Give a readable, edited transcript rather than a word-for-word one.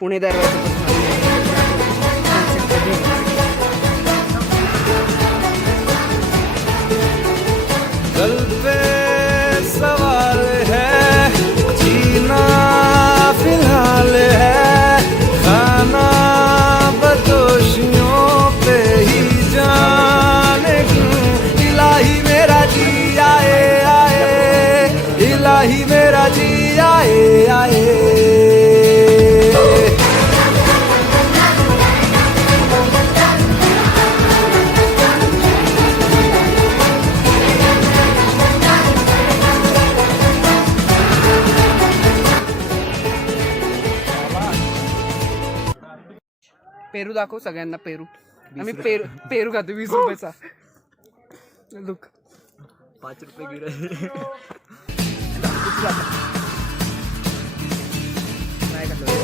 पुणे दिल पे सवाल है, जीना फिलहाल है, खाना बदोशियों पे ही जाने क्यों। इलाही मेरा जी आए आए, इलाही मेरा जी आए आए। पेरू दाखव सगळ्यांना. पेरू आम्ही पेरू खातो 20 रुपयाचा. लुक 5 रुपये गिरा. नाही खातो.